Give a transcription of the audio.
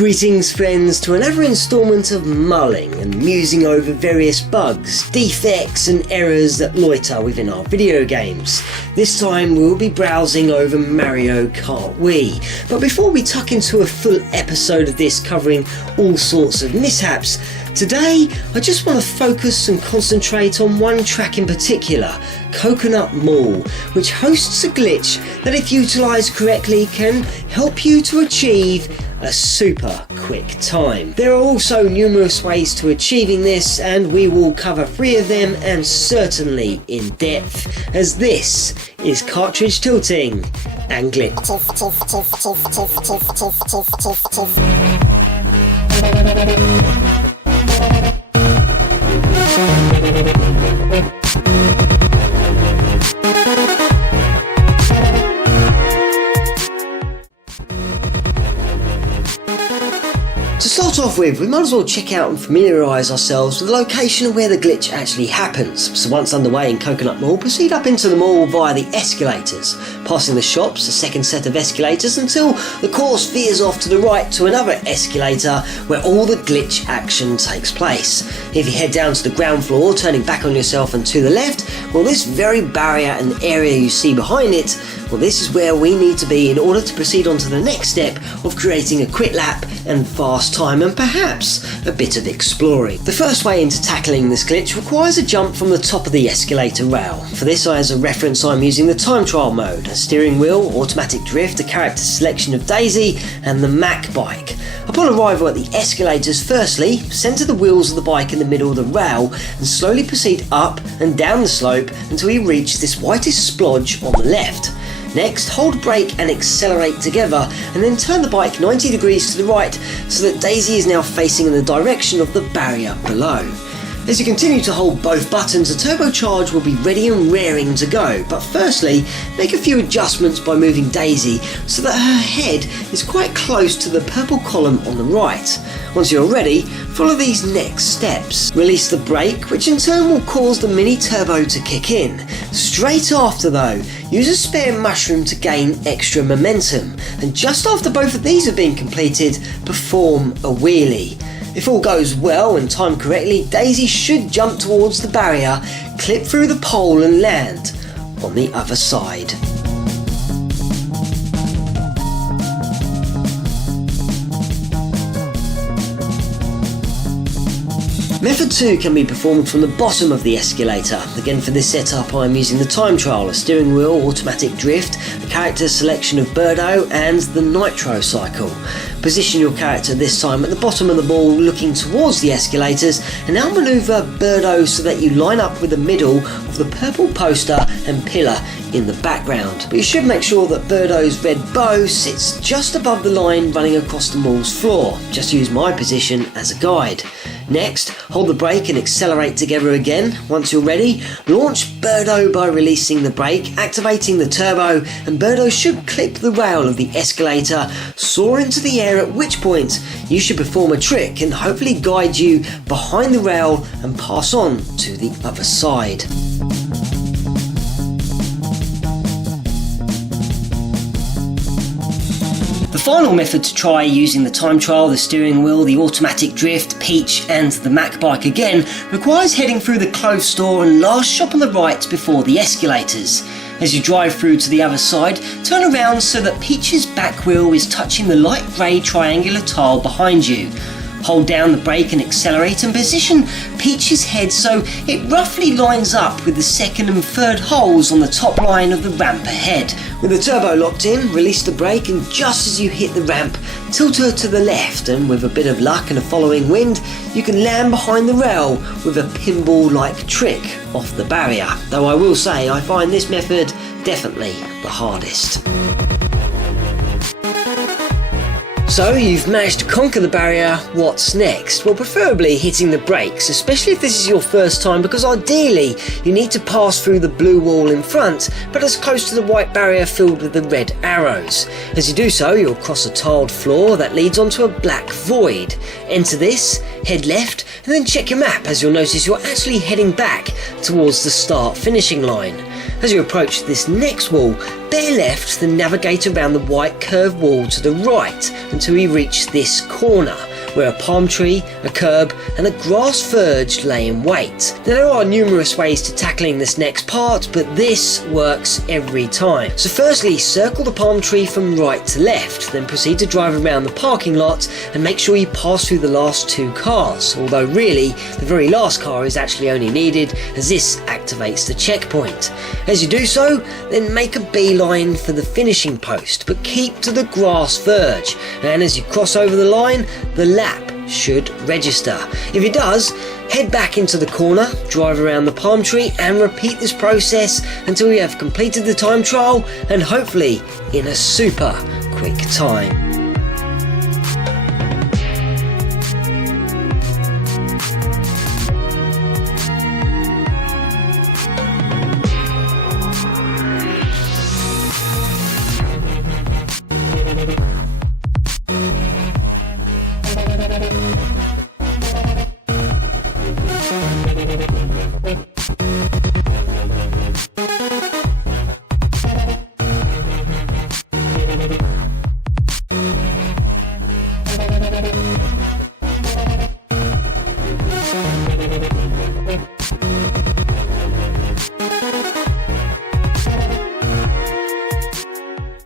Greetings friends to another instalment of mulling and musing over various bugs, defects and errors that loiter within our video games. This time we'll be browsing over Mario Kart Wii. But before we tuck into a full episode of this covering all sorts of mishaps, today I just want to focus and concentrate on one track in particular, Coconut Mall, which hosts a glitch that if utilised correctly can help you to achieve a super quick time. There are also numerous ways to achieving this, and we will cover 3 of them, and certainly in depth, as this is Cartridge Tilting and Glitch. To start off with, we might as well check out and familiarise ourselves with the location of where the glitch actually happens. So once underway in Coconut Mall, proceed up into the mall via the escalators, passing the shops, a second set of escalators, until the course veers off to the right to another escalator where all the glitch action takes place. If you head down to the ground floor, turning back on yourself and to the left, well, this very barrier and the area you see behind it, well, this is where we need to be in order to proceed on to the next step of creating a quick lap and fast time, and perhaps a bit of exploring. The first way into tackling this glitch requires a jump from the top of the escalator rail. For this, as a reference, I'm using the time trial mode, a steering wheel, automatic drift, a character selection of Daisy, and the Mac bike. Upon arrival at the escalators, firstly, centre the wheels of the bike in the middle of the rail and slowly proceed up and down the slope until you reach this whitish splodge on the left. Next, hold brake and accelerate together, and then turn the bike 90 degrees to the right so that Daisy is now facing in the direction of the barrier below. As you continue to hold both buttons, the turbocharge will be ready and raring to go, but firstly, make a few adjustments by moving Daisy so that her head is quite close to the purple column on the right. Once you're ready, follow these next steps. Release the brake, which in turn will cause the mini turbo to kick in. Straight after though, use a spare mushroom to gain extra momentum, and just after both of these have been completed, perform a wheelie. If all goes well and timed correctly, Daisy should jump towards the barrier, clip through the pole and land on the other side. Method 2 can be performed from the bottom of the escalator. Again, for this setup I am using the time trial, a steering wheel, automatic drift, a character selection of Birdo and the nitro cycle. Position your character this time at the bottom of the ball looking towards the escalators, and now manoeuvre Birdo so that you line up with the middle of the purple poster and pillar in the background. But you should make sure that Birdo's red bow sits just above the line running across the mall's floor. Just use my position as a guide. Next, hold the brake and accelerate together again. Once you're ready, launch Birdo by releasing the brake, activating the turbo, and Birdo should clip the rail of the escalator, soar into the air, at which point you should perform a trick and hopefully guide you behind the rail and pass on to the other side. The final method to try using the time trial, the steering wheel, the automatic drift, Peach and the Mac bike again requires heading through the clothes store and last shop on the right before the escalators. As you drive through to the other side, turn around so that Peach's back wheel is touching the light grey triangular tile behind you. Hold down the brake and accelerate and position Peach's head so it roughly lines up with the second and third holes on the top line of the ramp ahead. With the turbo locked in, release the brake and just as you hit the ramp, tilt her to the left, and with a bit of luck and a following wind, you can land behind the rail with a pinball-like trick off the barrier. Though I will say I find this method definitely the hardest. So you've managed to conquer the barrier, what's next? Well, preferably hitting the brakes, especially if this is your first time, because ideally you need to pass through the blue wall in front, but as close to the white barrier filled with the red arrows. As you do so, you'll cross a tiled floor that leads onto a black void. Enter this, head left, and then check your map, as you'll notice you're actually heading back towards the start finishing line. As you approach this next wall, Bear left, then navigate around the white curved wall to the right until we reach this corner, where a palm tree, a curb and a grass verge lay in wait. Now there are numerous ways to tackling this next part, but this works every time. So firstly, circle the palm tree from right to left, then proceed to drive around the parking lot and make sure you pass through the last 2 cars, although really the very last car is actually only needed as this activates the checkpoint. As you do so, then make a beeline for the finishing post, but keep to the grass verge, and as you cross over the line, the lap should register. If it does, head back into the corner, drive around the palm tree and repeat this process until you have completed the time trial, and hopefully in a super quick time.